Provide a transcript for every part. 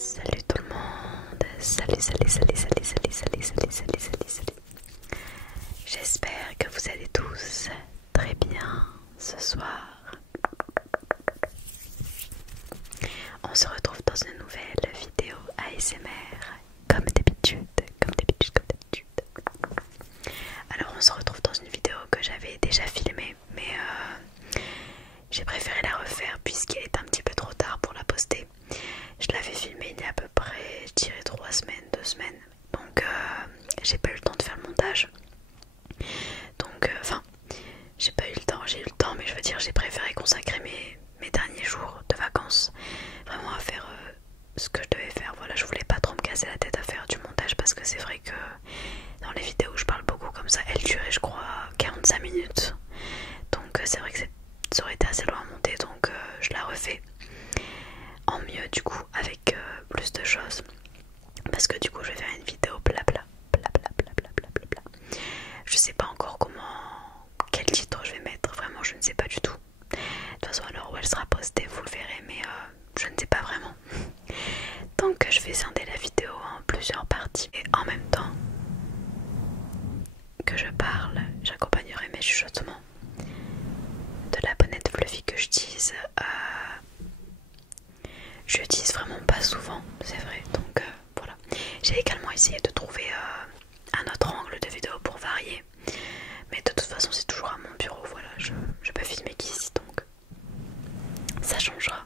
Salut tout le monde, salut. J'espère que vous allez tous très bien ce soir. On se retrouve dans une nouvelle vidéo ASMR, comme d'habitude. Alors on se retrouve dans une vidéo que j'avais déjà filmée, mais j'ai préféré la refaire puisqu'il est un petit peu trop tard pour la poster. Je l'avais filmée il y a à peu près, je dirais 3 semaines, 2 semaines. Donc j'ai pas eu le temps de faire le montage. Donc j'ai pas eu le temps, j'ai eu le temps, mais je veux dire j'ai préféré consacrer mes derniers jours de vacances vraiment à faire ce que je devais faire. Voilà, je voulais pas trop me casser la tête à faire du montage parce que c'est vrai que dans les vidéos où je parle beaucoup comme ça, elles duraient je crois 45 minutes. Donc c'est vrai que ça aurait été assez loin à monter, donc je la refais en mieux du coup avec plus de choses, parce que du coup je vais faire une vidéo blabla. Je sais pas encore quel titre je vais mettre, vraiment je ne sais pas du tout. De toute façon à l'heure où elle sera postée vous le verrez, mais je ne sais pas vraiment. Donc je vais scinder la vidéo en plusieurs parties et en même temps que je parle, j'accompagnerai mes chuchotements de la bonnette fluffy que j'utilise. Je l'utilise vraiment pas souvent, c'est vrai, donc voilà. J'ai également essayé de trouver un autre angle de vidéo pour varier, mais de toute façon c'est toujours à mon bureau, voilà, je peux filmer qu'ici, donc ça changera.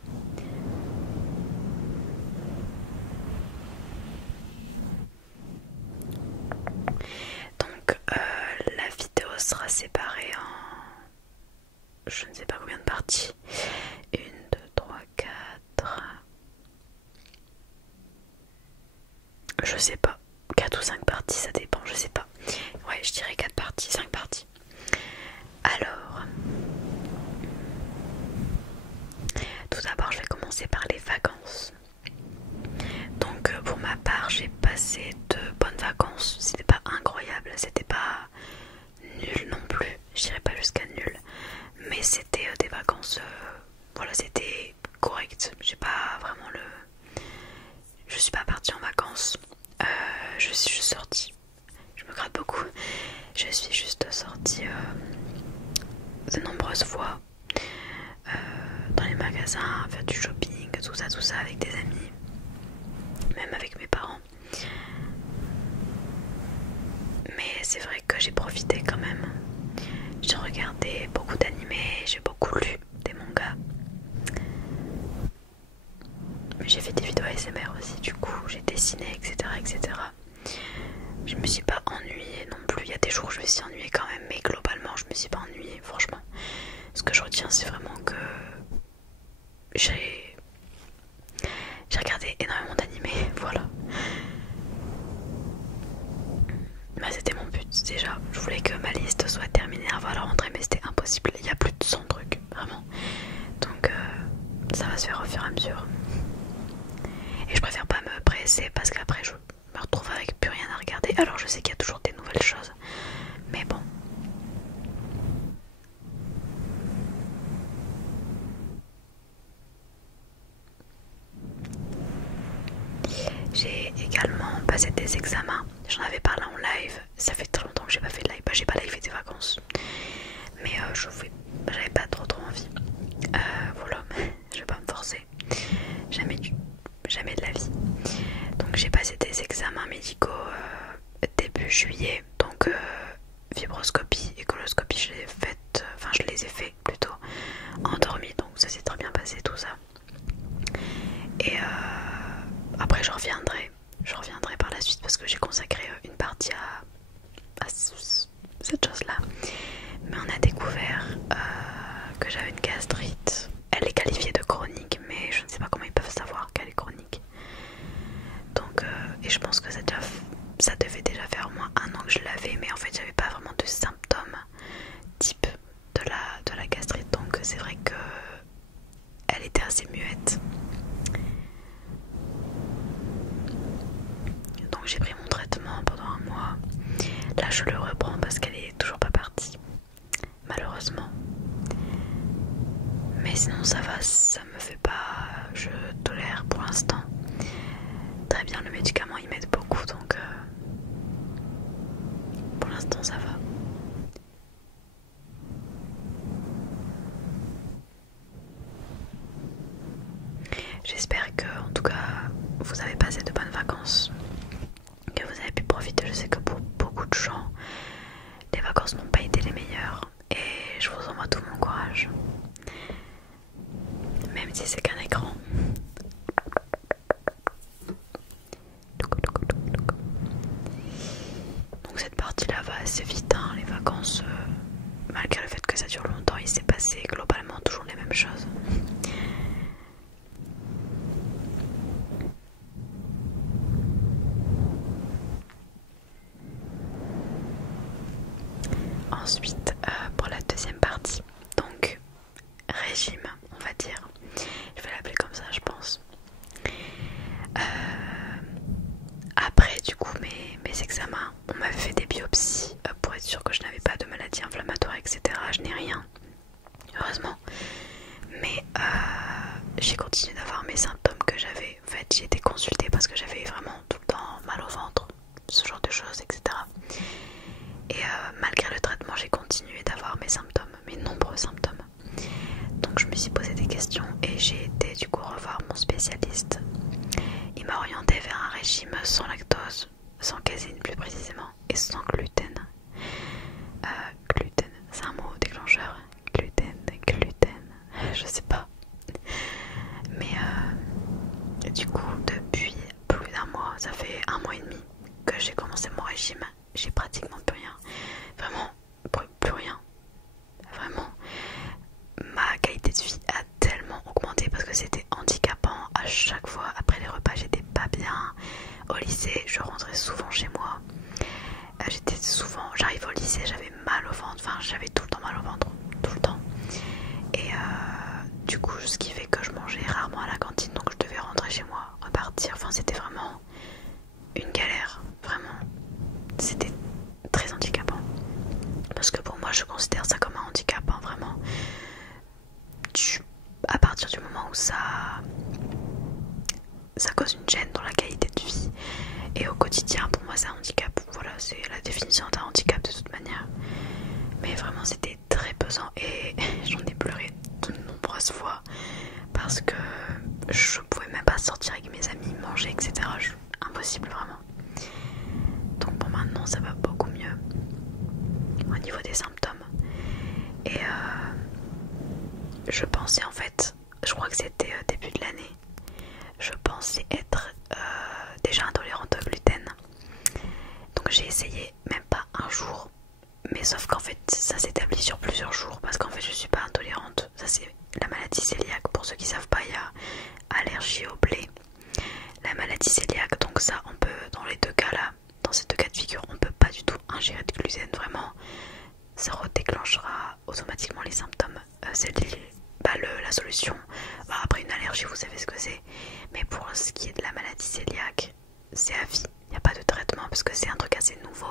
Donc la vidéo sera séparée en je ne sais pas combien de parties. 1, 2, 3, 4. Je sais pas. 4 ou 5 parties, ça dépend, je sais pas. Ouais, je dirais 4 parties, 5 parties. Alors, tout d'abord, je vais commencer par les vacances. Donc, pour ma part, j'ai passé de bonnes vacances. C'était pas incroyable, c'était pas nul non plus. Je dirais pas jusqu'à nul. Mais c'était des vacances, voilà, c'était correct. J'ai pas vraiment je suis pas partie en vacances. Je suis juste sortie. Je me gratte beaucoup. Je suis juste sortie de nombreuses fois dans les magasins, faire du shopping, tout ça avec des amis, même avec mes parents. Mais c'est vrai que j'ai profité quand même. J'ai regardé beaucoup d'animés, j'ai beaucoup lu des mangas. J'ai fait des vidéos ASMR aussi, du coup j'ai dessiné, etc. Je me suis pas ennuyée non plus. Il y a des jours où je me suis ennuyée quand même, mais globalement je me suis pas ennuyée, franchement. Ce que je retiens c'est vraiment que j'ai regardé énormément d'animés, voilà. Bah, c'était mon but déjà. Je voulais que ma liste soit terminée avant la rentrée, mais c'était impossible. Il y a plus de 100 trucs, vraiment. Donc ça va se faire au fur et à mesure. Et je préfère pas me presser parce qu'après je me retrouve avec plus rien à regarder. Alors je sais qu'il y a toujours des nouvelles choses, mais bon. J'ai également passé des examens. J'en avais parlé en live. Ça fait très longtemps que j'ai pas fait de live. Bah, j'ai pas live des vacances. Mais j'avais pas trop envie. Voilà, je vais pas me forcer. Jamais de la vie. Donc j'ai passé des examens médicaux début juillet. Donc fibroscopie et coloscopie je les ai fait plutôt endormis. Donc ça s'est très bien passé tout ça. Et après je reviendrai par la suite parce que j'ai consacré une partie à cette chose là. Mais on a découvert que j'avais une gastrite. Elle est qualifiée de chronique, mais je ne sais pas comment ils peuvent savoir qu'elle est chronique. Donc et je pense que ça devait déjà faire au moins 1 an que je l'avais, mais en fait j'avais pas vraiment de symptômes type de la gastrite. Donc c'est vrai que elle était assez muette. Donc j'ai pris mon traitement pendant 1 mois. Là je le reprends parce qu'elle est toujours l'instant ça va. J'espère que en tout cas vous avez passé de bonnes vacances, que vous avez pu profiter. Je sais que pour beaucoup de gens les vacances n'ont pas été les meilleures et je vous envoie tout mon courage, même si c'est qu'un écran. Donc cette partie là va assez vite, hein. Les vacances, malgré le fait que ça dure longtemps, il s'est passé globalement toujours les mêmes choses. Ensuite, pour la deuxième partie, donc régime, on va dire, je vais l'appeler comme ça je pense. Après du coup mes examens, on m'avait fait des biopsies pour être sûr que je n'avais pas de maladie inflammatoire, etc. Je n'ai rien, heureusement. Mais j'ai continué d'avoir mes symptômes que j'avais. En fait, j'ai été consultée parce que j'avais vraiment tout le temps mal au ventre, ce genre de choses, etc. Et malgré le traitement, j'ai continué d'avoir mes symptômes, mes nombreux symptômes. Donc je me suis posé des questions et j'ai été du coup revoir mon spécialiste. Il m'a orienté vers un régime sans lactose, sans caséine plus précisément, et sans gluten. Gluten, c'est un mot déclencheur. Gluten, je sais pas. Mais du coup, depuis plus d'un mois, ça fait 1 mois et demi que j'ai commencé mon régime. J'ai pratiquement plus rien. Vraiment, plus rien. Vraiment. Ma qualité de vie a tellement augmenté parce que c'était handicapant. À chaque fois, après les repas, j'étais pas bien. Au lycée, je rentrais souvent chez moi. J'arrive au lycée, j'avais mal au ventre. Enfin, j'avais tout le temps mal au ventre. Tout le temps. Et du coup, ce qui fait que je mangeais rarement à la cantine. Donc je devais rentrer chez moi, repartir. Enfin, c'était vraiment une galère. Vraiment. C'était très handicapant. Parce que pour moi, je considère ça comme un handicap, hein, vraiment. À partir du moment où ça cause une gêne dans la qualité de vie et au quotidien, pour moi c'est un handicap. Voilà, c'est la définition d'un handicap de toute manière. Mais vraiment c'était très pesant et j'en ai pleuré de nombreuses fois parce que je pouvais même pas sortir avec mes amis, manger, etc. Impossible vraiment. Donc bon, maintenant ça va beaucoup mieux au niveau des symptômes. Et je pensais en fait, je crois que c'était début de l'année, je pensais être déjà intolérante au gluten. Donc j'ai essayé même pas un jour, mais sauf qu'en fait ça s'établit sur plusieurs jours parce qu'en fait je suis pas intolérante. Ça c'est la maladie cœliaque, pour ceux qui savent pas, il y a allergie au blé, la maladie cœliaque. Donc ça on peut, dans les deux cas là, dans ces deux cas de figure, on peut pas du tout ingérer de gluten, vraiment ça redéclenchera automatiquement les symptômes. C'est la solution. Après une allergie, vous savez ce que c'est. Mais pour ce qui est de la maladie cœliaque, c'est à vie. Il n'y a pas de traitement parce que c'est un truc assez nouveau.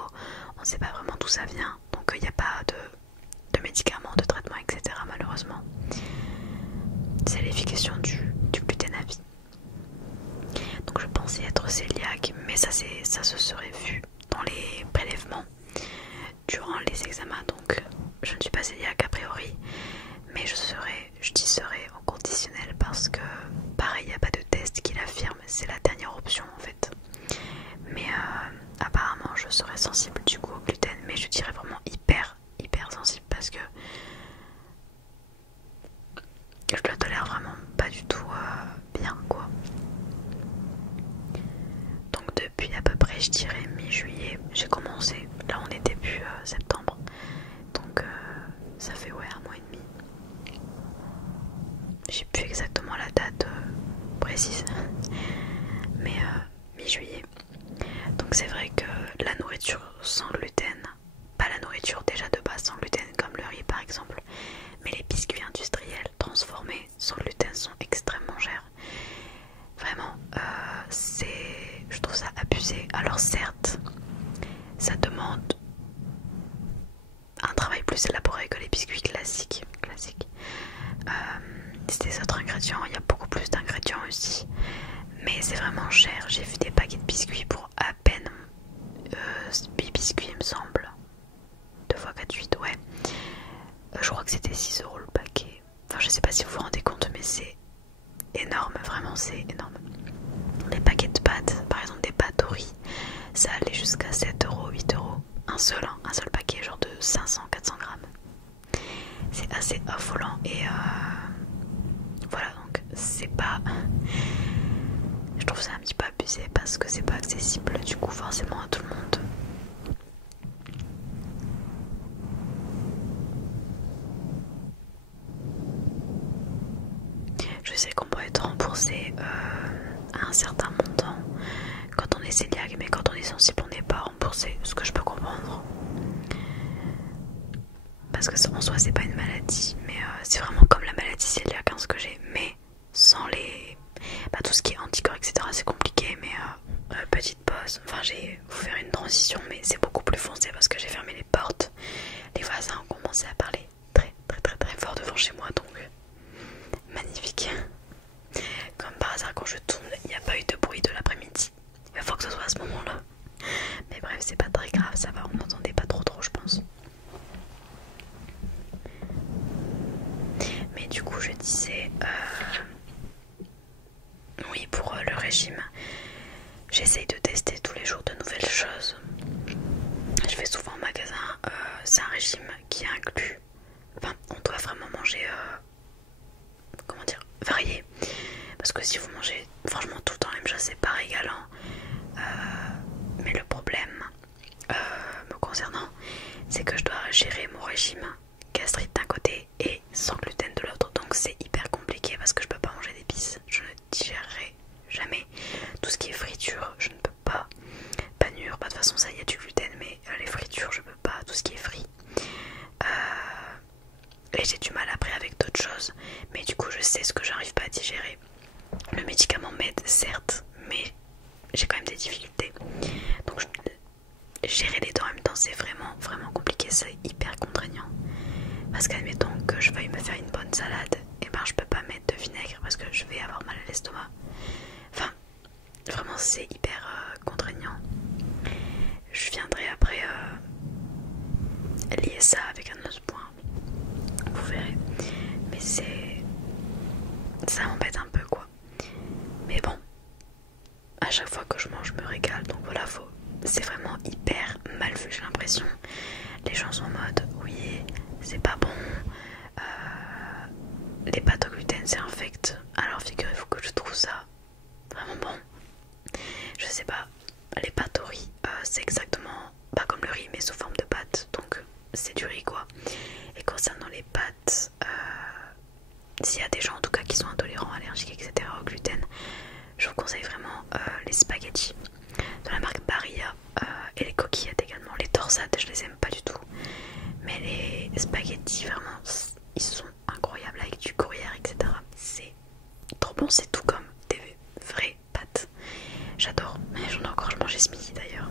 On ne sait pas vraiment d'où ça vient. Donc il n'y a pas de médicaments, de traitement, etc. malheureusement. C'est l'efficace du gluten à vie. Donc je pensais être cœliaque, mais ça se serait vu dans les prélèvements durant les examens. Donc je ne suis pas cœliaque a priori. Mais je dis serait en conditionnel parce que pareil, il n'y a pas de test qui l'affirme, c'est la dernière option en fait. Mais apparemment je serais sensible du coup au gluten, mais je dirais vraiment hyper sensible parce que je le tolère vraiment pas du tout bien quoi. Donc depuis à peu près je dirais mi-juillet j'ai commencé, là on est début septembre, donc ça fait ouais 1 mois et demi. J'ai plus exactement la date précise, mais mi-juillet. Donc c'est vrai que la nourriture sans gluten, pas la nourriture déjà de base sans gluten comme le riz par exemple, mais les biscuits industriels transformés sans gluten sont extrêmement chers. Vraiment, je trouve ça abusé. Alors certes, ça demande un travail plus élaboré que les biscuits classiques. C'est des autres ingrédients, il y a beaucoup plus d'ingrédients aussi, mais c'est vraiment cher. J'ai vu des paquets de biscuits pour à peine 8 biscuits il me semble, paquet genre de 500-400 grammes. C'est assez affolant et voilà, donc c'est pas... Je trouve ça un petit peu abusé parce que c'est pas accessible du coup forcément à tout le monde. Je sais qu'on peut être remboursé à un certain montant quand on est cœliaque, mais quand on est sensible on n'est pas remboursé, ce que je peux comprendre. Parce que en soi c'est pas une maladie, mais c'est vraiment comme la maladie cœliaque hein, ce que j'ai, mais sans les... Bah, tout ce qui est anticorps etc c'est compliqué, mais petite pause, enfin j'ai vous faire une transition mais c'est beaucoup plus foncé parce que j'ai fermé les portes. Les voisins ont commencé à parler très fort devant chez moi, donc magnifique. Comme par hasard quand je tourne il n'y a pas eu de bruit de l'après-midi, il faut que ce soit à ce moment là, mais bref c'est pas très grave, ça va, on n'entendait pas trop je pense. Mais du coup je disais oui, pour le régime j'essaye de tester tous les jours de nouvelles choses. Je vais souvent au magasin, c'est un régime qui inclut, enfin on doit vraiment manger comment dire, varié, parce que si vous mangez franchement tout le temps la même chose c'est pas régalant. Mais le problème me concernant c'est que je dois gérer mon régime gastrique d'un côté et sans gluten de l'autre, donc c'est hyper compliqué parce que je peux pas manger d'épices, je ne digérerai jamais tout ce qui est friture, je ne peux pas. Panure, bah, de toute façon ça y a du gluten, mais les fritures je peux pas, tout ce qui est frit. Et j'ai du mal après avec d'autres choses, mais du coup je sais ce que j'arrive pas à digérer. Le médicament m'aide certes, mais j'ai quand même des difficultés. Donc gérer les deux en même temps c'est vraiment compliqué, c'est hyper contraignant. Parce qu'admettons que je veuille me faire une bonne salade, et ben je peux pas mettre de vinaigre parce que je vais avoir mal à l'estomac. Enfin, vraiment c'est hyper contraignant. Je viendrai après lier ça avec un autre point, vous verrez. Mais ça m'embête un peu quoi. Mais bon, à chaque fois que je mange je me régale, donc voilà, c'est vraiment hyper mal vu, j'ai l'impression. Les gens sont en mode oui c'est pas bon, les pâtes au gluten c'est infect. Alors figurez-vous que je trouve ça vraiment bon. Je sais pas, les pâtes au riz c'est exactement pas comme le riz mais sous forme de pâte, donc c'est du riz quoi. Et concernant les pâtes, s'il y a des gens en tout cas qui sont intolérants, allergiques etc au gluten, je vous conseille vraiment les spaghettis de la marque Barilla et les coquillettes également. Les torsades je les aime pas du tout, mais les spaghettis vraiment ils sont incroyables avec du gruyère etc. C'est trop bon, c'est tout comme des vraies pâtes. J'adore, mais j'en ai encore mangé ce midi d'ailleurs.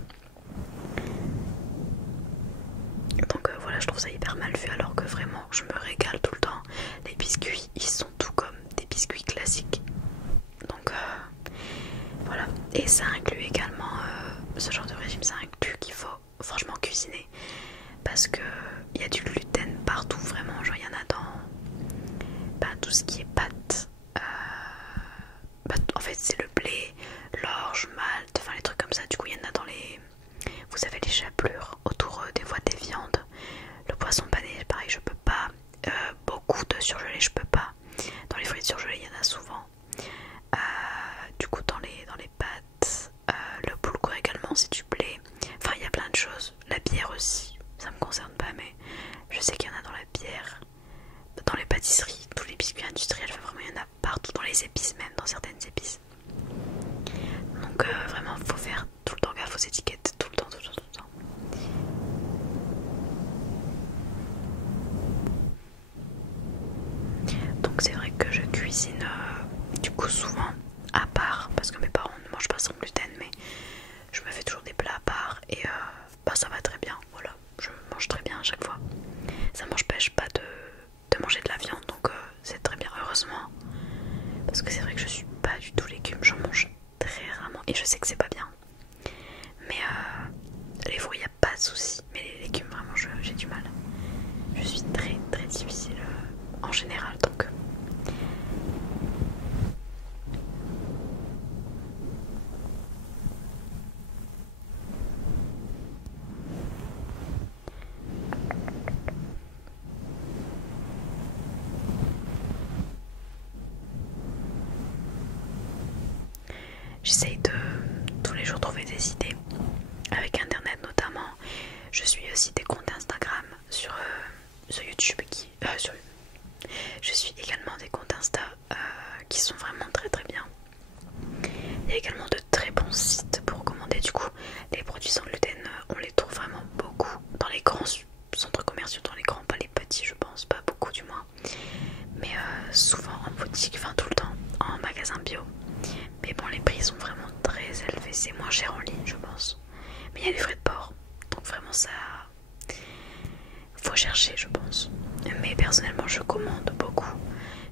Donc voilà, je trouve ça hyper mal vu alors que vraiment je me régale tout le temps. Les biscuits ils sont tout comme des biscuits classiques. Donc voilà, et ça inclut également ce genre de régime, ça inclut qu'il faut franchement cuisiner parce que il y a du gluten partout vraiment, genre il y en a dans tout ce qui est pâtes, en fait c'est le blé, l'orge, malt, enfin les trucs comme ça. Du coup il y en a dans les, vous savez, les chapelures autour des voies des viandes. Le poisson pané pareil je peux pas, beaucoup de surgelés je peux pas. Dans les frites surgelées il y en a souvent. Du coup dans les pâtes, le boulgour également c'est du blé. Enfin il y a plein de choses. La bière aussi, ça me concerne pas mais je sais qu'il y en a dans la bière. Dans les pâtisseries, tous les biscuits industriels, vraiment il y en a partout, dans les épices même, dans certaines épices. Donc vraiment faut faire tout le temps gaffe aux étiquettes, tout le temps. Donc c'est vrai que je cuisine du coup souvent à part, parce que mes parents ne mangent pas sans gluten, mais je me fais toujours des plats à part et ça va très bien, voilà, je mange très bien à chaque fois. Ça m'empêche pas de manger de la viande, donc c'est très bien, heureusement, parce que c'est vrai que je suis pas du tout légumes, j'en mange très rarement et je sais que c'est pas bien, mais les fruits y a pas de souci, mais les légumes vraiment j'ai du mal, je suis très difficile en général, donc prix sont vraiment très élevés. C'est moins cher en ligne, je pense. Mais il y a des frais de port. Donc vraiment ça... faut chercher, je pense. Mais personnellement, je commande beaucoup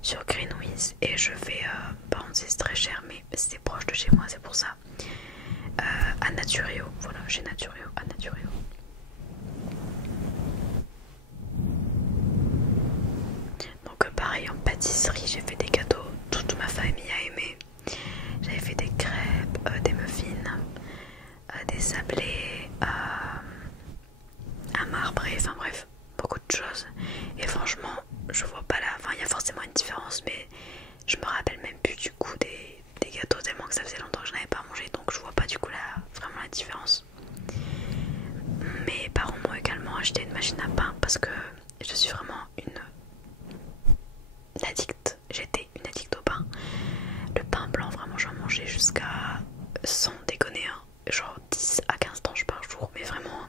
sur Greenwiz. Et je vais... par contre, c'est très cher, mais c'est proche de chez moi, c'est pour ça. À Naturio. Voilà, chez Naturio. À Naturio. Donc pareil, en pâtisserie, j'ai fait des gâteaux. Toute ma famille a aimé. J'avais fait des crêpes, des muffins, des sablés, un marbré, enfin bref, beaucoup de choses. Et franchement, je vois pas là, enfin il y a forcément une différence, mais je me rappelle même plus du coup des gâteaux tellement que ça faisait longtemps que je n'avais pas mangé, donc je vois pas du coup là vraiment la différence. Mes parents m'ont également acheté une machine à pain parce que je suis vraiment une addict. J'étais une addict au pain. Le pain blanc, vraiment, j'en mangeais jusqu'à, sans déconner, hein, genre 10 à 15 tranches par jour, mais vraiment,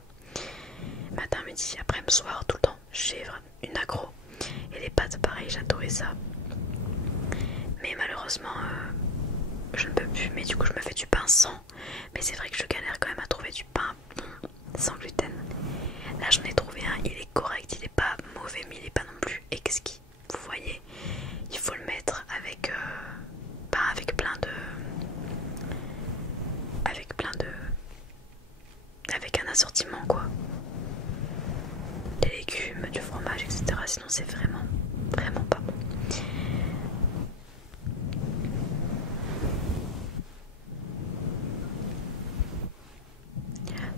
matin, midi, après-midi, soir, tout le temps. J'ai vraiment une accro. Et les pâtes, pareil, j'adorais ça. Mais malheureusement, je ne peux plus. Mais du coup, je me fais du pain sans. Mais c'est vrai que je galère quand même à trouver du pain bon, sans gluten. Là, j'en ai trouvé un, il est correct, il est pas mauvais, mais il est pas non plus exquis. Vous voyez, il faut le mettre avec, avec plein de, avec un assortiment quoi, des légumes, du fromage, etc. Sinon c'est vraiment, vraiment pas bon.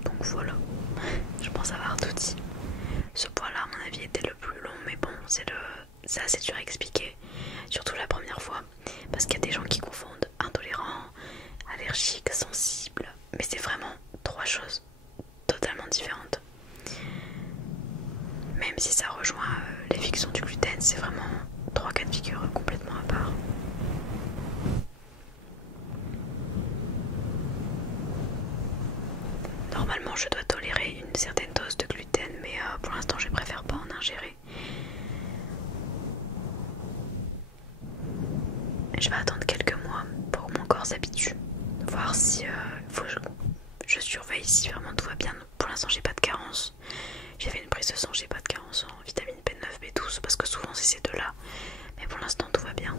Donc voilà, je pense avoir tout dit. Ce point-là, à mon avis, était le plus long, mais bon, c'est assez dur à expliquer, surtout la première fois, parce qu'il y a des gens qui confondent intolérant, allergique, sensible, mais c'est vraiment trois choses totalement différentes. Même si ça rejoint les fictions du gluten, c'est vraiment trois cas de figure complètement à part. Normalement, je dois tolérer une certaine dose de gluten, mais pour l'instant, je préfère pas en ingérer. Je vais attendre quelques mois pour que mon corps s'habitue, voir si je surveille si vraiment tout va bien. Pour l'instant, j'ai pas de carence. J'ai fait une prise de sang, j'ai pas de carence en vitamine B9, B12 parce que souvent c'est ces deux-là. Mais pour l'instant, tout va bien.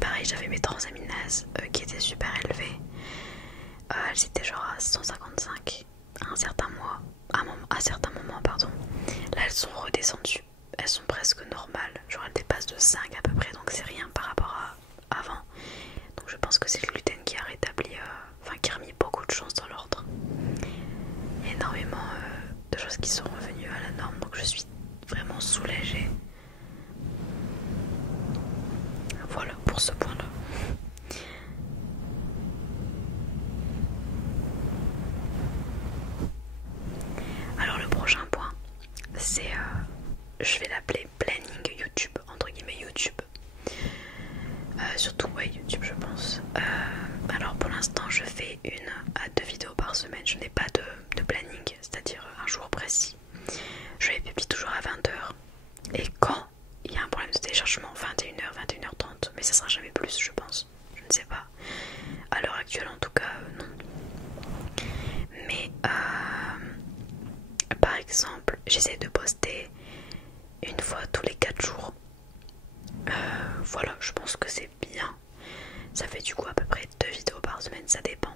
Pareil, j'avais mes transaminases qui étaient super élevées. Elles étaient genre à 155 à un certain mois, à certains moments, pardon. Là, elles sont redescendues. Elles sont presque normales. Genre, elles dépassent de 5 à peu près, donc c'est rien par rapport à avant. Donc, je pense que c'est le gluten qui a rétabli, qui a remis beaucoup de choses dans l'ordre. Il y a énormément de choses qui sont revenues à la norme, donc je suis vraiment soulagée. Voilà pour ce point-là. Alors le prochain point, c'est, je vais l'appeler planning YouTube, entre guillemets YouTube. Surtout ouais, YouTube je pense. Alors pour l'instant je fais 1 à 2 vidéos par semaine, je n'ai pas de planning, c'est-à-dire un jour précis. Je les publie toujours à 20h. Et quand il y a un problème de téléchargement, 21h, 21h30, mais ça sera jamais plus je pense, je ne sais pas. À l'heure actuelle en tout cas non. Mais par exemple j'essaie de poster une fois tous les 4 jours. Voilà, je pense que c'est bien. Ça fait du coup à peu près 2 vidéos par semaine, ça dépend.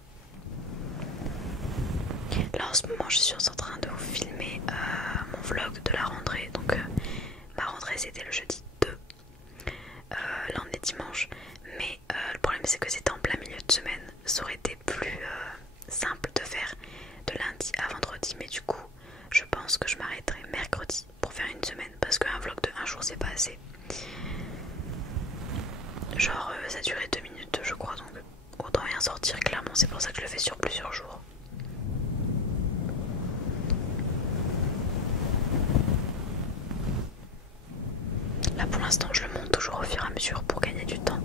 Là en ce moment je suis en train de vous filmer mon vlog de la rentrée. Donc ma rentrée c'était le jeudi 2. Là on est dimanche. Mais le problème c'est que c'était en plein milieu de semaine. Ça aurait été plus simple de faire de lundi à vendredi. Mais du coup je pense que je m'arrêterai mercredi pour faire une semaine. Parce qu'un vlog de 1 jour c'est pas assez. Genre ça durait 2 minutes je crois, donc autant rien sortir clairement, c'est pour ça que je le fais sur plusieurs jours. Là pour l'instant je le monte toujours au fur et à mesure pour gagner du temps.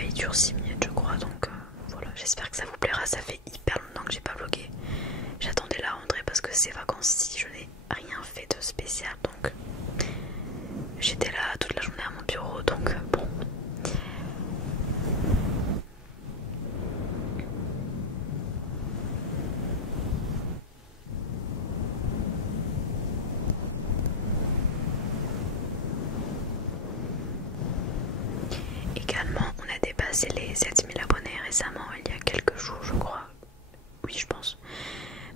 Il dure 6 minutes je crois, donc voilà, j'espère que ça vous plaira. Ça fait hyper longtemps que j'ai pas vlogué. J'attendais la rentrée parce que ces vacances-ci je n'ai rien fait de spécial, donc j'étais là toute la journée à mon bureau, donc bon. dépassé les 7000 abonnés récemment, il y a quelques jours je crois. Oui je pense.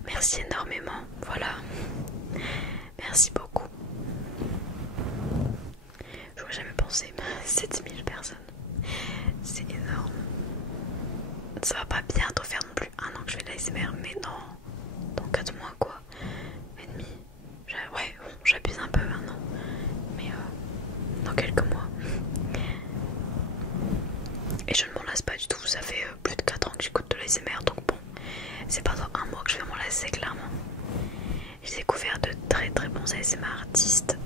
Merci énormément, voilà. Merci beaucoup. J'aurais jamais pensé, 7000 personnes. C'est énorme. Ça va pas bientôt faire non plus un an que je fais de l'ASMR, mais dans 4 mois quoi. Et demi. Ouais, bon, j'abuse un peu un an. Mais dans quelques mois. Et je ne m'en lasse pas du tout, ça fait plus de 4 ans que j'écoute de l'ASMR, donc bon, c'est pas dans un mois que je vais m'en lasser clairement. J'ai découvert de très très bons ASMR artistes.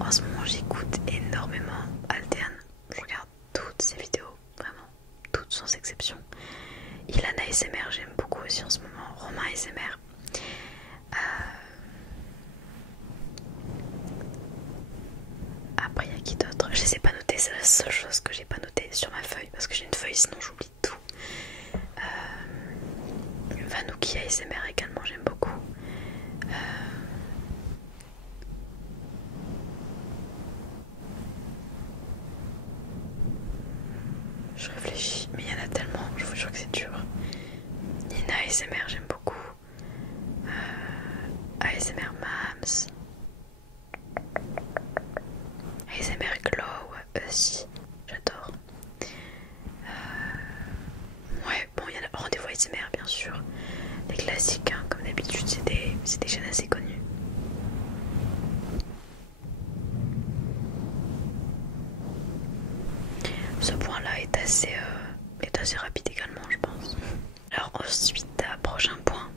En ce moment j'écoute énormément Altean, je regarde toutes ses vidéos, vraiment, toutes sans exception. Ilan ASMR j'aime beaucoup aussi en ce moment, Romain ASMR. Après il y a qui d'autre? Je les ai pas notés, c'est la seule chose que j'ai pas notée sur ma feuille parce que j'ai une feuille sinon j'oublie tout. Vanouki ASMR également j'aime beaucoup. Je réfléchis, mais il y en a tellement, je vous jure que c'est dur. Nina ASMR j'aime beaucoup. ASMR Mams. ASMR Glow aussi, j'adore. Ouais, bon, il y en a Rendez-vous ASMR bien sûr. Les classiques, hein, comme d'habitude, c'est des chaînes assez connues. Ce point-là est assez rapide également, je pense. Alors ensuite, prochain point,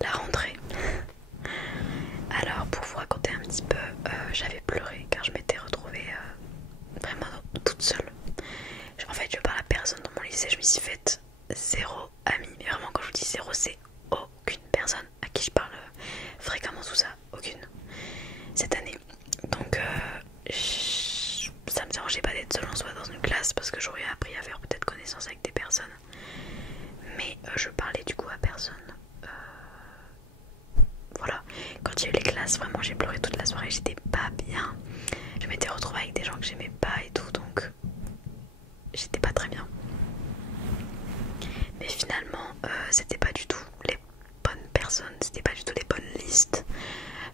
la rentrée. Alors pour vous raconter un petit peu, j'avais pleuré car je m'étais retrouvée vraiment toute seule. En fait, je parle à personne dans mon lycée, je me suis faite zéro amie. Mais vraiment, quand je vous dis zéro, c'est aucune personne à qui je parle fréquemment, tout ça, aucune. Cette année. Donc ça me dérangeait pas d'être seule en soi dans une classe parce que j'aurais appris à faire peut-être connaissance avec des personnes. Mais je parlais du coup à personne. Voilà, quand il y a eu les classes, vraiment j'ai pleuré toute la soirée, j'étais pas bien. Je m'étais retrouvée avec des gens que j'aimais pas et tout, donc j'étais pas très bien. Mais finalement, c'était pas du tout les bonnes personnes, c'était pas du tout les bonnes listes.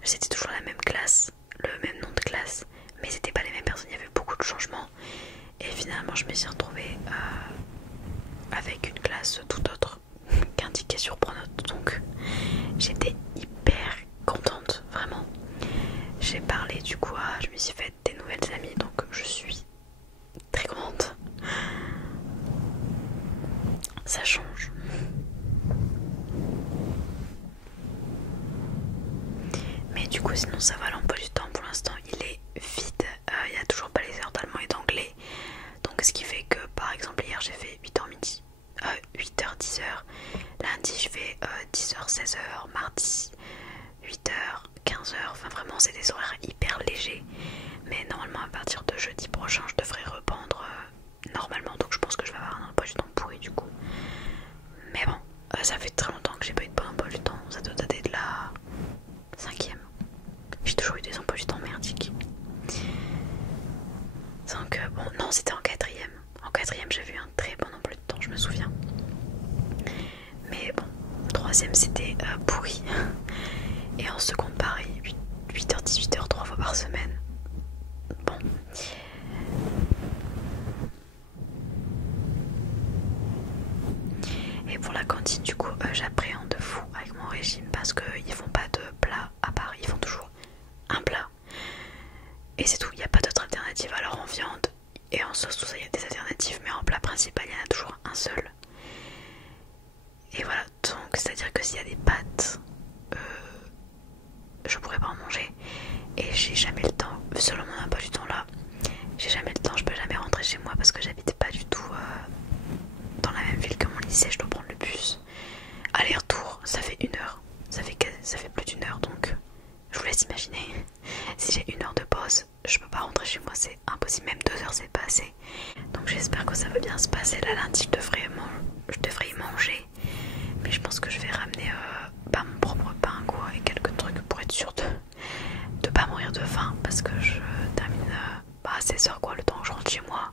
C'était toujours la même classe, le même nom de classe, mais c'était pas les mêmes personnes, il y avait beaucoup de changements. Et finalement, je me suis retrouvée avec une classe tout autre qu'indiquée sur Pronote, donc j'étais hyper contente, vraiment. J'ai parlé du coup je me suis fait des nouvelles amies, donc je suis très contente. Ça change. Mais du coup sinon ça va, l'emploi du temps pour l'instant il est vide. Il n'y a toujours pas les heures d'allemand et d'anglais. Donc ce qui fait que par exemple hier j'ai fait 8h midi, 8h 10h. Lundi je fais 10h 16h, mardi 8h 15h. Enfin vraiment c'est des horaires hyper légers. Mais normalement à partir de jeudi prochain je devrais reprendre normalement. Donc je pense que je vais avoir un emploi du temps pourri du coup. Mais bon, ça fait très longtemps que j'ai pas eu de bon emploi du temps. Ça doit dater de la 5ème. J'ai toujours eu des emplois du temps merdiques. Donc bon, non c'était en 4ème. En 4ème j'avais eu un très bon emploi du temps, je me souviens. Mais bon, 3ème c'était pourri. Et en seconde pareil, 8h, 18h, 3 fois par semaine. Bon. Et pour la cantine du coup j'appréhende de fou avec mon régime parce qu'ils font pas de plat à part, ils font toujours un plat. Et c'est tout, il n'y a pas d'autre alternative. Alors en viande et en sauce tout ça il y a des alternatives, mais en plat principal il y en a toujours un seul. Et voilà, donc c'est à dire que s'il y a des pâtes je pourrais pas en manger. Et j'ai jamais le temps, selon mon emploi du temps là, j'ai jamais le temps, je peux jamais rentrer chez moi parce que j'habite pas du tout dans la même ville que mon lycée, je dois prendre le bus. Aller-retour, ça fait 1 heure, ça fait plus d'1 heure, donc je vous laisse imaginer. Si j'ai 1 heure de pause, je peux pas rentrer chez moi, c'est impossible, même 2 heures c'est pas assez. Donc j'espère que ça va bien se passer. Là lundi je devrais y manger, mais je pense que je vais ramener mon propre pain quoi et quelques trucs pour être sûre de pas mourir de faim parce que je termine à 16h quoi, le temps que je rentre chez moi.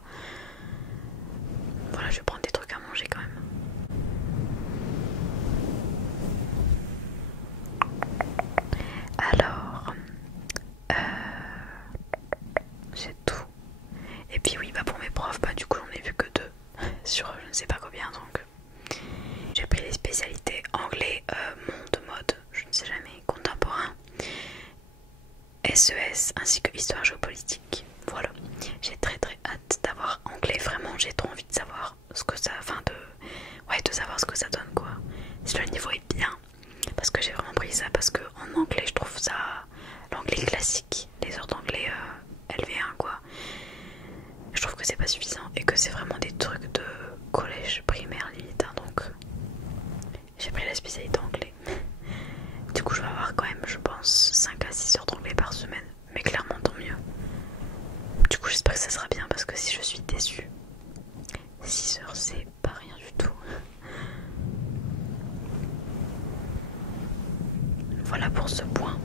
SES ainsi que histoire géopolitique. Voilà, j'ai très hâte d'avoir anglais, vraiment j'ai trop envie de savoir ce que ça, de savoir ce que ça donne quoi. Si le niveau est bien, parce que j'ai vraiment pris ça parce que en anglais je trouve ça, l'anglais classique, les heures d'anglais LV1 quoi, je trouve que c'est pas suffisant et que c'est vraiment des trucs de collège primaire limite hein, donc j'ai pris la spécialité anglais. Du coup je vais avoir quand même je pense 5 à 6 heures d'anglais par semaine, mais clairement tant mieux. Du coup j'espère que ça sera bien parce que si je suis déçue, 6 heures c'est pas rien du tout. Voilà pour ce point.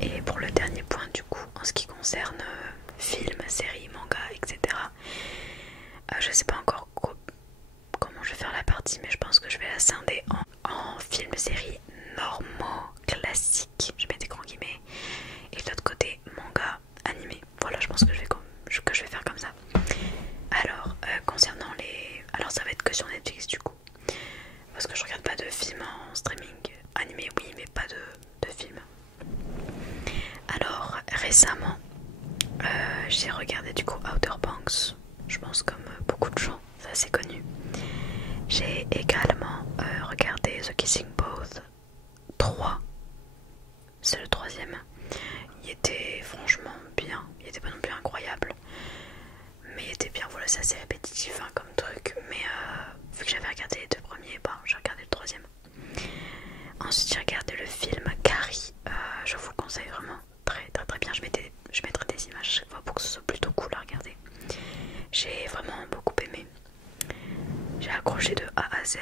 Et pour le dernier point du coup, en ce qui concerne films, séries, mangas, etc. Je sais pas encore comment je vais faire la partie, mais je pense que je vais la scinder en films, séries normaux, classiques, je mets des grands guillemets, et de l'autre côté manga, animé. Voilà, je pense que je vais faire comme ça. Alors, concernant les... Alors ça va être que sur Netflix du coup, parce que je regarde pas de films en streaming. Animé oui, mais pas de films. Alors récemment j'ai regardé du coup Outer Banks, je pense comme beaucoup de gens, c'est assez connu. J'ai également regardé The Kissing Booth 3, c'est le troisième. Il était franchement bien, il était pas non plus incroyable, mais il était bien, voilà c'est assez répétitif hein, comme truc, mais vu que j'avais regardé les deux premiers, j'ai regardé le troisième. Ensuite j'ai regardé le film Carrie, je vous le conseille vraiment très bien, je mettrai des images à chaque fois pour que ce soit plutôt cool à regarder. J'ai vraiment beaucoup aimé, j'ai accroché de A à Z,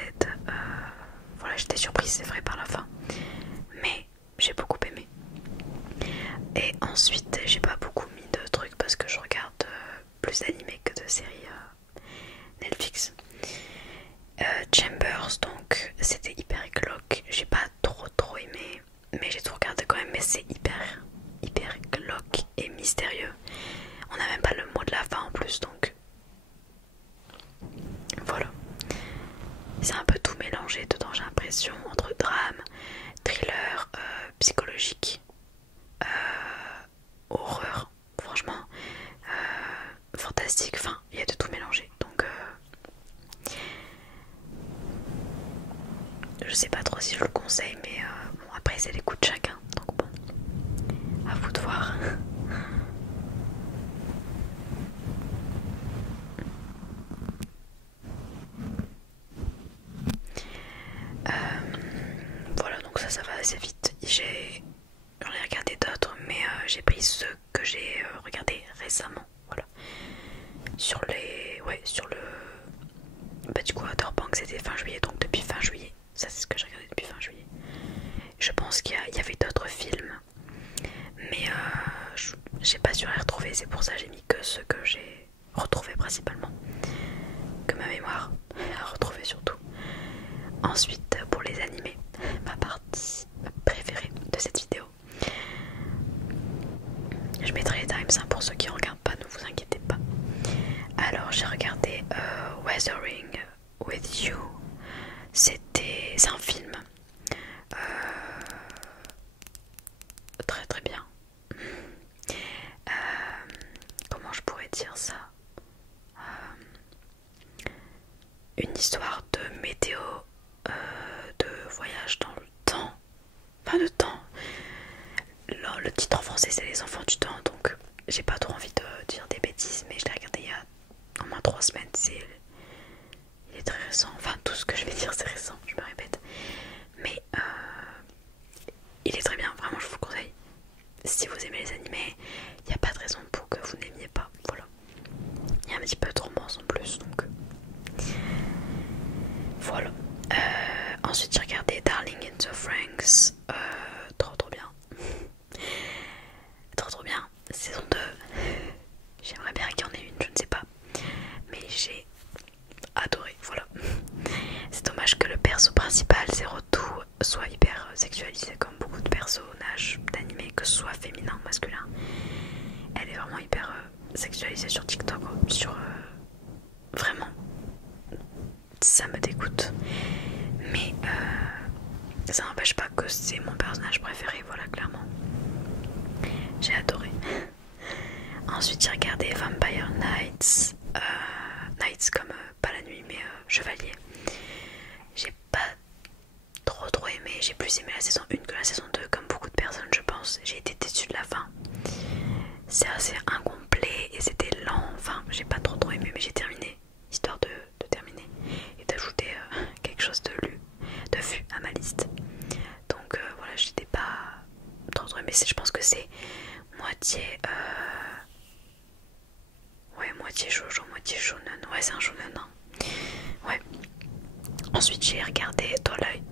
voilà j'étais surprise c'est vrai par la fin, mais j'ai beaucoup aimé. Et ensuite j'ai pas beaucoup mis de trucs parce que je regarde plus d'animés que de séries Netflix. Chambers donc c'était hyper glauque, j'ai pas trop aimé, mais j'ai tout regardé quand même, mais c'est hyper glauque et mystérieux. On n'a même pas le mot de la fin en plus donc voilà. C'est un peu tout mélangé dedans j'ai l'impression, entre drame, thriller, psychologique, horreur, franchement, fantastique, enfin il y a de tout mélangé donc je sais pas trop si je le conseille, mais bon après c'est les goûts de chacun donc bon, à vous de voir. Voilà donc ça va assez vite. J'en ai regardé d'autres mais j'ai pris ceux que j'ai regardés récemment, voilà, sur le du coup Outer Banks c'était fin juillet, donc depuis fin juillet, ça c'est ce que j'ai regardé depuis fin juillet. Je pense qu'il y avait d'autres films mais j'ai pas su les retrouver, c'est pour ça j'ai mis que ceux que j'ai retrouvés principalement, que ma mémoire a retrouvé surtout. Ensuite pour les animés, ma partie préférée de cette vidéo, je mettrai les times hein, pour ceux qui ne regardent pas, ne vous inquiétez pas. Alors j'ai regardé Weathering with You, c'est un film très bien. Comment je pourrais dire ça, une histoire de météo, de voyage dans le temps, enfin de temps. Le titre en français c'est Les Enfants du Temps, donc j'ai pas trop envie de dire des bêtises, mais je l'ai regardé il y a au moins 3 semaines, il est très récent, enfin tout ce que je vais dire c'est récent, je me répète, mais il est très bien, vraiment je vous le conseille. Si vous aimez les animés, il n'y a pas de raison pour que vous n'aimiez pas, voilà. Il y a un petit peu de romance en plus, donc voilà. Ensuite j'ai regardé Darling in the Franxx, trop bien. Trop bien, saison 2. J'aimerais bien qu'il y en ait une, je ne sais pas, mais j'ai adoré, voilà. C'est dommage que le perso principal, Zero Two, soit hyper sexualisé comme beaucoup de personnages d'animé, que ce soit féminin ou masculin. Elle est vraiment hyper sexualisée sur TikTok, sur vraiment, ça me dégoûte. Mais ça n'empêche pas que c'est mon personnage préféré, voilà, clairement. J'ai adoré. Ensuite j'ai regardé Vampire Nights, Nights comme pas la nuit mais chevalier. J'ai pas trop aimé, j'ai plus aimé la saison 1 que la saison 2 comme beaucoup de personnes je pense. J'ai été déçue de la fin. C'est assez incomplet et c'était lent, enfin j'ai pas trop aimé mais j'ai terminé, histoire de terminer et d'ajouter quelque chose de vu à ma liste. Donc voilà, j'étais pas trop aimé, je pense que c'est moitié ouais, moitié shoujo, moitié shonen. Ouais, c'est un shonen, hein. Ouais. Ensuite j'ai regardé Toilet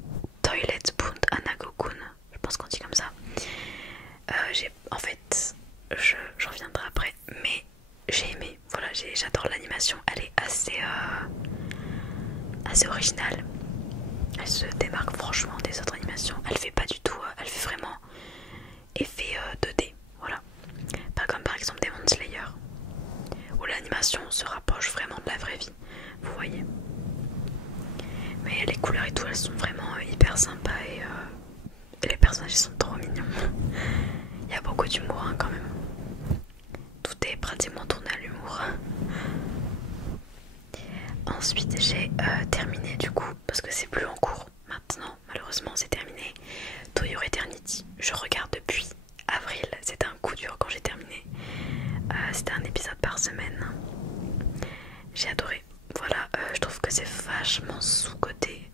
Bound Anagokun, je pense qu'on dit comme ça. En fait, j'en viendrai après, mais j'ai aimé. Voilà, j'adore l'animation, elle est assez originale. Elle se démarque franchement des autres animations. Elle fait pas du tout, elle fait vraiment effet 2D. Voilà. Pas comme par exemple Demon Slayer, où l'animation se rapproche vraiment de la vraie vie. Vous voyez. Mais les couleurs et tout, elles sont vraiment hyper sympas et les personnages sont trop mignons. Il y a beaucoup d'humour hein, quand même. Tout est pratiquement tourné à l'humour. Ensuite j'ai terminé du coup, parce que c'est plus en cours maintenant, malheureusement c'est terminé, To Your Eternity. Je regarde depuis avril, c'était un coup dur quand j'ai terminé. C'était un épisode par semaine. J'ai adoré. Voilà, je trouve que c'est vachement sous-coté.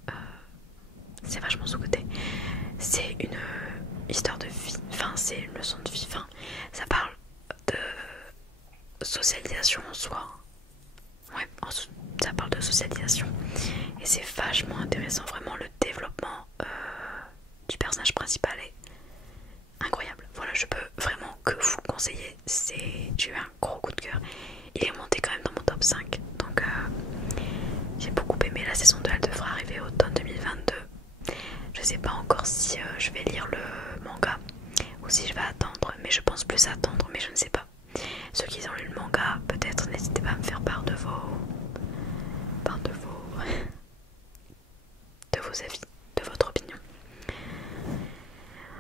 C'est vachement sous-coté. C'est une histoire de vie, enfin c'est une leçon de vie, enfin ça parle de socialisation en soi. Ouais, ça parle de socialisation et c'est vachement intéressant, vraiment le développement du personnage principal est incroyable. Voilà, je peux vraiment que vous le conseiller, j'ai eu un gros coup de cœur. Il est monté quand même dans mon top 5, donc j'ai beaucoup aimé. La saison 2 elle devrait arriver automne 2022. Je sais pas encore si je vais lire le manga ou si je vais attendre, mais je pense plus attendre, mais je ne sais pas. Ceux qui ont lu le manga, peut-être n'hésitez pas à me faire part de vos avis, de votre opinion.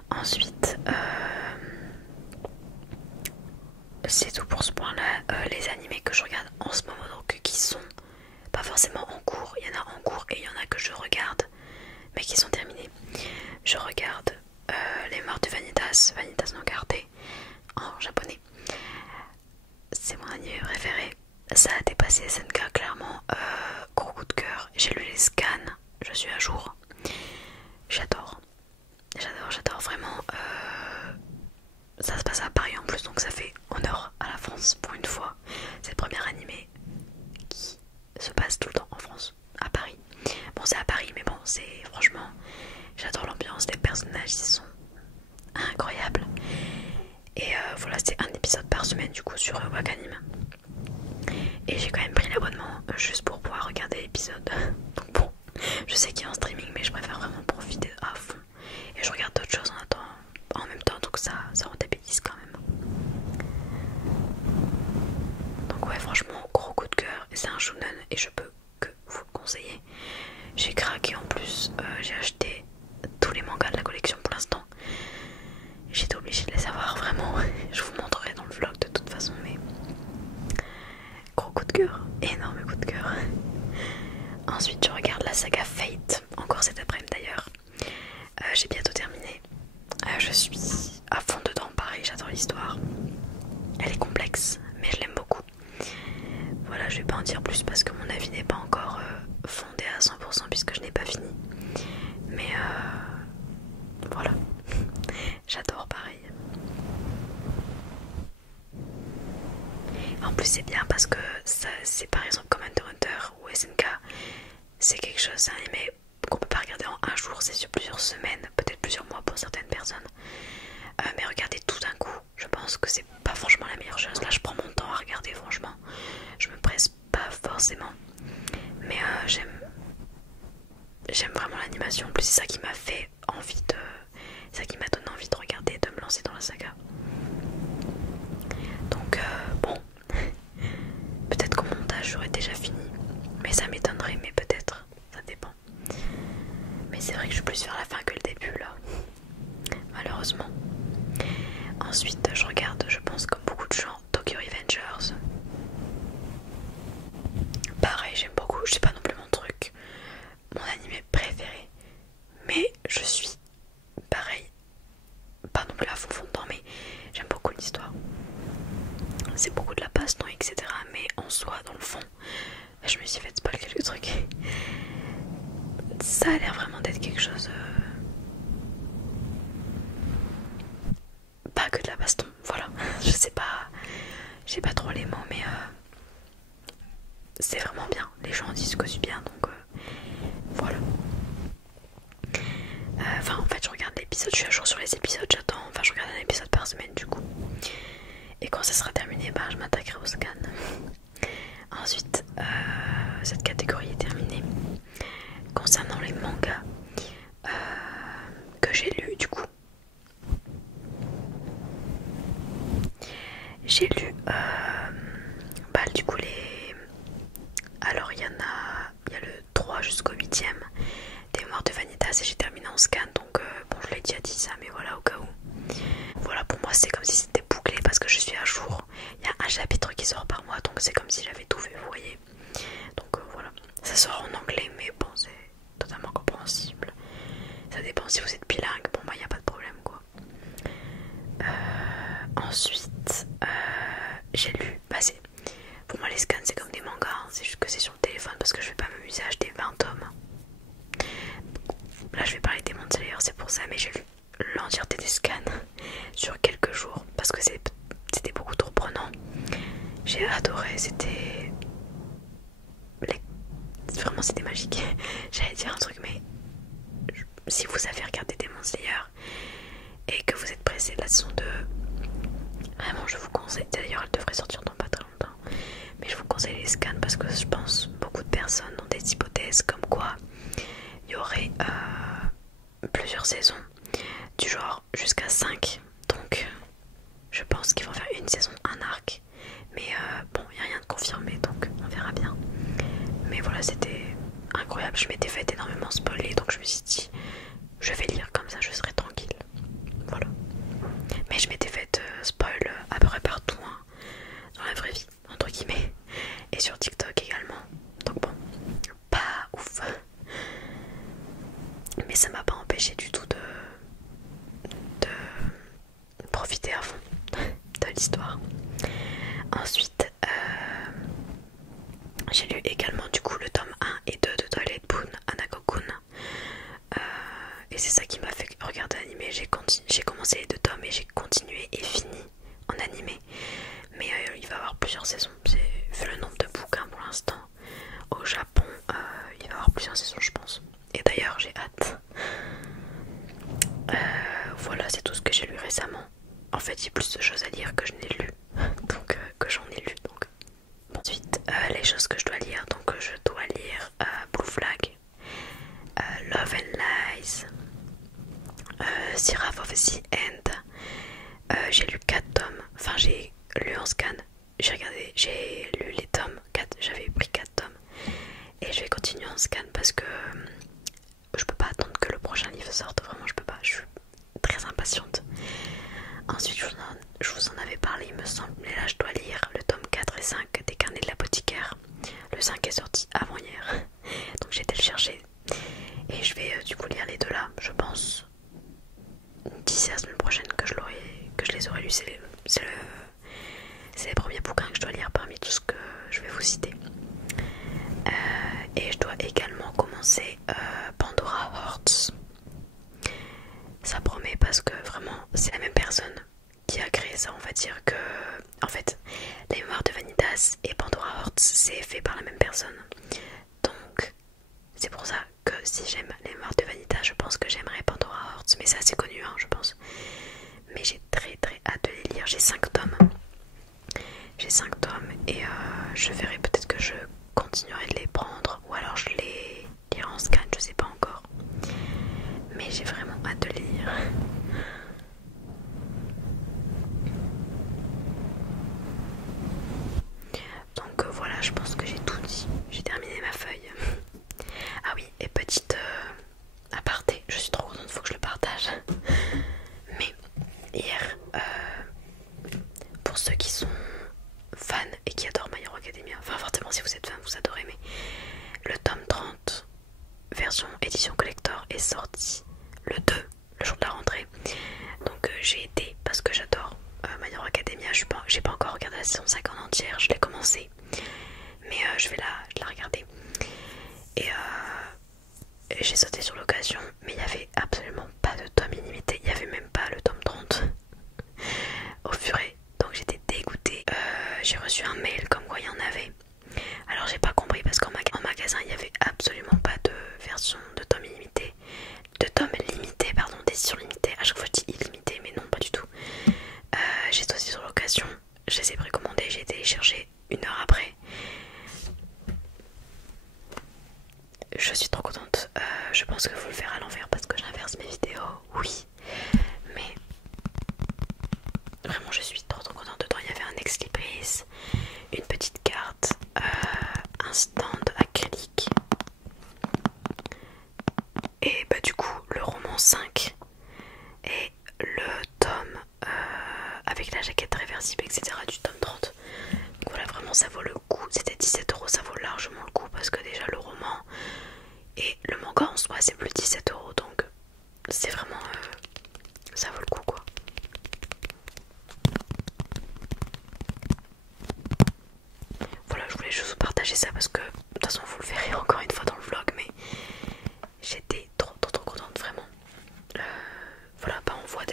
Ensuite, c'est tout pour ce point-là. Les animés que je regarde en ce moment, donc qui sont pas forcément en cours, il y en a en cours et il y en a que je regarde, mais qui sont terminés. Je regarde Les Morts de Vanitas no Carte en japonais. C'est mon anime préféré. Ça a dépassé SNK clairement. Gros coup de cœur. J'ai lu les scans, je suis à jour. J'adore vraiment. Ça se passe à Paris en plus, donc ça fait honneur à la France pour une fois. C'est le premier animé qui se passe tout le temps en France, à Paris. Bon, c'est à Paris, mais bon, c'est franchement, j'adore l'ambiance des personnages, ils sont incroyables. Et voilà, c'est un épisode par semaine du coup sur Wakanim. Et j'ai quand même pris l'abonnement juste pour pouvoir regarder l'épisode. Donc bon, je sais qu'il est en streaming, mais je préfère vraiment profiter à fond. Et je regarde d'autres choses en même temps, donc ça redébilise quand même. Donc ouais, franchement, gros coup de cœur. C'est un shonen et je peux que vous le conseiller. J'ai craqué en plus, j'ai acheté tous les mangas de la collection pour l'instant. J'étais obligée de les avoir vraiment. Je vous montrerai dans le vlog de toute façon, mais gros coup de cœur, énorme coup de cœur. Ensuite je regarde la saga Fate, encore cet après-midi d'ailleurs. J'ai bientôt terminé. Je suis à fond dedans, pareil, j'adore l'histoire. Elle est complexe, mais je l'aime beaucoup. Voilà, je vais pas en dire plus parce que mon avis n'est pas encore fondé à 100% puisque je n'ai pas fini. Mais voilà, j'adore pareil. En plus c'est bien parce que c'est par exemple comme Hunter x Hunter ou SNK. C'est quelque chose, c'est un anime qu'on peut pas regarder en un jour, c'est sur plusieurs semaines, peut-être plusieurs mois pour certaines personnes. Mais regarder tout d'un coup, je pense que c'est pas franchement la meilleure chose. Là je prends mon temps à regarder, franchement. Je me presse pas forcément. Mais j'aime vraiment l'animation. En plus c'est ça qui m'a fait envie de... C'est ça qui m'a donné envie de regarder, de me lancer dans la saga. Donc bon, peut-être qu'au montage j'aurai déjà fini. ça m'étonnerait, mais peut-être, ça dépend. Mais c'est vrai que je suis plus vers la fin que le début là, malheureusement. Ensuite je regarde, je pense comme beaucoup de gens, Tokyo Revengers. Pareil, j'aime beaucoup, je sais pas non plus mon truc, mon animé préféré. Mais je suis pareil, pas non plus à fond dedans, mais j'aime beaucoup l'histoire. C'est beaucoup de la baston, etc. Mais en soi, dans le fond, je me suis fait spoil quelques trucs. Ça a l'air vraiment d'être quelque chose... pas que de la baston, voilà. Je sais pas, j'ai pas trop les mots, mais c'est vraiment bien. Les gens disent que c'est bien, donc voilà. Enfin, en fait, je regarde l'épisode, je suis à jour sur les épisodes, j'attends. Enfin, je regarde un épisode par semaine du coup. Et quand ça sera terminé, bah, je m'attaquerai au scan. Ensuite, cette catégorie est terminée. Concernant les mangas que j'ai lus, du coup, j'ai lu bah, du coup les... Alors il y a le 3 jusqu'au 8ème des Mémoires de Vanitas et j'ai terminé en scan, donc bon, je l'ai déjà dit ça, mais voilà, au cas où. Voilà, pour moi c'est comme si c'était bouclé parce que je suis à jour. Il y a un chapitre qui sort par mois, donc c'est comme si j'avais tout fait, vous voyez. Donc voilà, ça sort en anglais, mais bon, c'est totalement compréhensible. Ça dépend si vous êtes bilingue, bon bah il n'y a pas de problème quoi. Ensuite, j'ai lu, bah c'est... Pour moi les scans c'est comme des mangas, hein. C'est juste que c'est sur le téléphone parce que je vais pas m'amuser à acheter 20 tomes. Là je vais parler des Demon Slayer, c'est pour ça, mais j'ai lu l'entièreté des scans sur quelques jours parce que c'était beaucoup trop prenant. J'ai adoré, c'était... Vraiment c'était magique. J'allais dire un truc, mais si vous avez regardé Demon Slayer et que vous êtes pressé de la saison 2, vraiment je vous conseille, d'ailleurs elle devrait sortir dans pas très longtemps, mais je vous conseille les scans parce que je pense beaucoup de personnes ont des hypothèses comme quoi il y aurait plusieurs saisons du genre jusqu'à 5, donc je pense qu'ils vont faire une saison, un arc, mais bon il n'y a rien de confirmé donc on verra bien. Mais voilà, c'était incroyable, je m'étais fait énormément spoiler donc je me suis dit je vais lire comme ça je serai tranquille, voilà. Mais je m'étais fait spoil à peu près partout, hein, dans la vraie vie entre guillemets, et sur TikTok également, donc bon, pas ouf, mais ça m'a pas empêché du tout de profiter à fond de l'histoire. Ensuite j'ai lu également du coup le tome 1 et 2 de Twilight Boon Hanako-kun, et c'est ça qui m'a fait regarder l'animé. J'ai commencé les 2 tomes et j'ai continué et fini en animé, mais il va y avoir plusieurs saisons. Vu le nombre de bouquins pour l'instant au Japon, il va y avoir plusieurs saisons je pense, et d'ailleurs j'ai hâte. Voilà, c'est tout ce que j'ai lu récemment. En fait il y a plus de choses à lire que je n'ai lu donc que j'en ai lu, donc ensuite les choses que je dois lire, donc je dois lire Blue Flag, Love and Lies, Seraph of the End. J'ai lu 4 tomes, enfin j'ai lu en scan, j'ai lu les tomes 4, j'avais pris 4 tomes et je vais continuer en scan parce que je peux pas attendre que le prochain livre sorte, vraiment je peux pas, je suis très impatiente. Ensuite je vous en avais parlé il me semble, mais là je dois lire le tome 4 et 5 des Carnets de l'apothicaire. Le 5 est sorti avant hier, donc j'ai été le chercher et je vais du coup lire les deux là, je pense d'ici la semaine prochaine que je les aurai lus. C'est les premiers bouquins que je dois lire parmi tout ce que je vais vous citer. Et je dois également commencer Pandora Hearts. Ça promet parce que vraiment c'est la même personne qui a créé ça, on va dire que en fait les Mémoires de Vanitas et Pandora Hearts c'est fait par la même personne, donc c'est pour ça que si j'aime les Mémoires de Vanitas je pense que j'aimerais Pandora Hearts, mais c'est assez connu hein, je pense, mais j'ai très très hâte de les lire. J'ai 5 tomes et je verrai, peut-être que je continuerai de les prendre ou alors je les lirai en scan, je sais pas encore, mais j'ai vraiment hâte de les lire. Donc voilà, je pense que j'ai tout dit, j'ai terminé ma feuille. saison 5 en entière, je l'ai commencé. Mais je vais la regarder. Et j'ai sauté sur l'occasion, mais il n'y avait absolument pas de tome illimité. Il n'y avait même pas le tome 30 au furet. Donc j'étais dégoûtée. J'ai reçu un mail comme quoi il y en avait. Alors j'ai pas compris parce qu'en magasin il n'y avait absolument pas de version de tome illimité. De tome limité, pardon, d'édition limitée. À chaque fois je dis illimité, mais non, pas du tout. J'ai sauté sur l'occasion, je les ai précommandés, j'ai été les chercher 1 heure après. Je suis trop contente. Je pense que vous le verrez à l'envers parce que j'inverse mes vidéos. Oui, mais vraiment je suis trop contente. Dedans il y avait un ex-libris, une petite carte, un stand acrylique et bah du coup le roman 5 et le tome avec la jaquette réversible, etc. du tome 30. Donc voilà, vraiment ça vaut le coup. C'était 17 €, ça vaut largement le coup parce que déjà le roman et le manga en soi c'est plus 17 €, donc c'est vraiment ça vaut le coup quoi. Voilà, je voulais juste vous partager ça parce que de toute façon vous le verrez encore une fois dans le vlog, mais j'étais trop contente vraiment. Voilà, bah on voit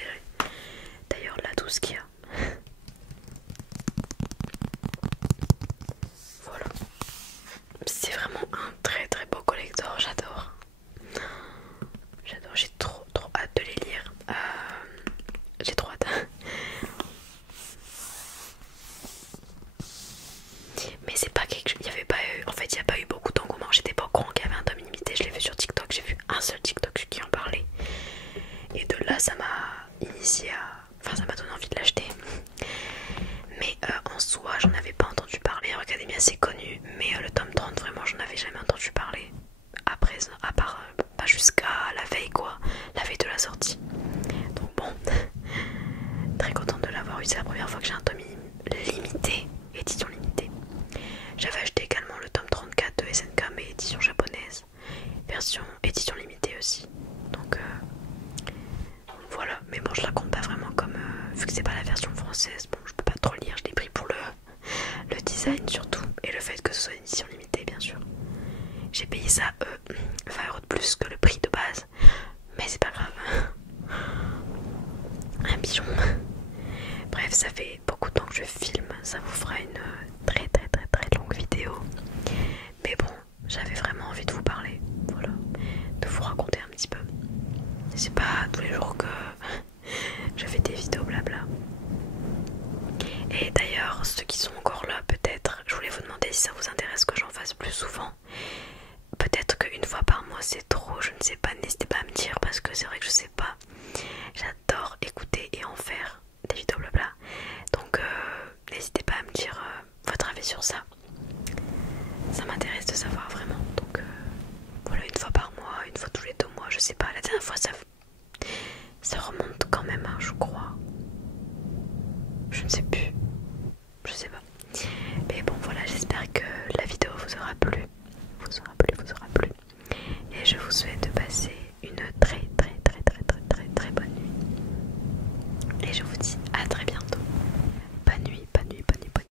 d'ailleurs là tout ce qu'il y a. Voilà, c'est vraiment un très beau collector, j'adore. J'adore, j'ai trop hâte de les lire. J'ai trop hâte. Mais c'est pas quelque chose, il y avait pas eu, en fait il n'y a pas eu beaucoup d'engouement. J'étais pas au courant qu'il y avait un tome illimité, je l'ai vu sur TikTok, j'ai vu un seul TikTok qui en parlait. Et de là ça m'a initié à... Enfin ça m'a donné envie de l'acheter. Mais en soi j'en avais pas entendu parler. Hero Academia c'est connu, mais le tome 30 vraiment j'en avais jamais entendu parler. Après, à part pas jusqu'à la veille quoi, la veille de la sortie. Donc bon, très contente de l'avoir eu, c'est la première fois que j'ai un tome limité, édition limitée. J'avais acheté également le tome 34 de SNK mais édition japonaise, version édition limitée aussi. Donc voilà, mais bon je la compte pas vraiment comme vu que c'est pas la version française, bon je peux pas trop lire, je l'ai pris pour le design surtout et le fait que ce soit une édition limitée bien sûr. J'ai payé ça 20 € de plus que le prix de base, mais c'est pas grave. Un pigeon. Bref, ça fait beaucoup de temps que je filme, ça vous fera une très longue vidéo. Mais bon, j'avais vraiment envie de vous parler, voilà, de vous raconter un petit peu. C'est pas tous les jours que je fais des vidéos blabla. Et d'ailleurs, ceux qui sont encore là, peut-être, je voulais vous demander si ça vous intéresse que j'en fasse plus souvent. Peut-être qu'une fois par mois c'est trop, je ne sais pas, n'hésitez pas à me dire parce que c'est vrai que je sais pas. J'adore écouter et en faire des vidéos blabla. Donc n'hésitez pas à me dire votre avis sur ça. Ça m'intéresse de savoir vraiment. Donc voilà, une fois par mois, une fois tous les 2 mois, je sais pas. La dernière fois ça remonte quand même, hein, je crois. Je ne sais plus. Je sais pas. Mais bon voilà, j'espère que la vidéo vous aura plu. Vous aura plu. Et je vous souhaite de passer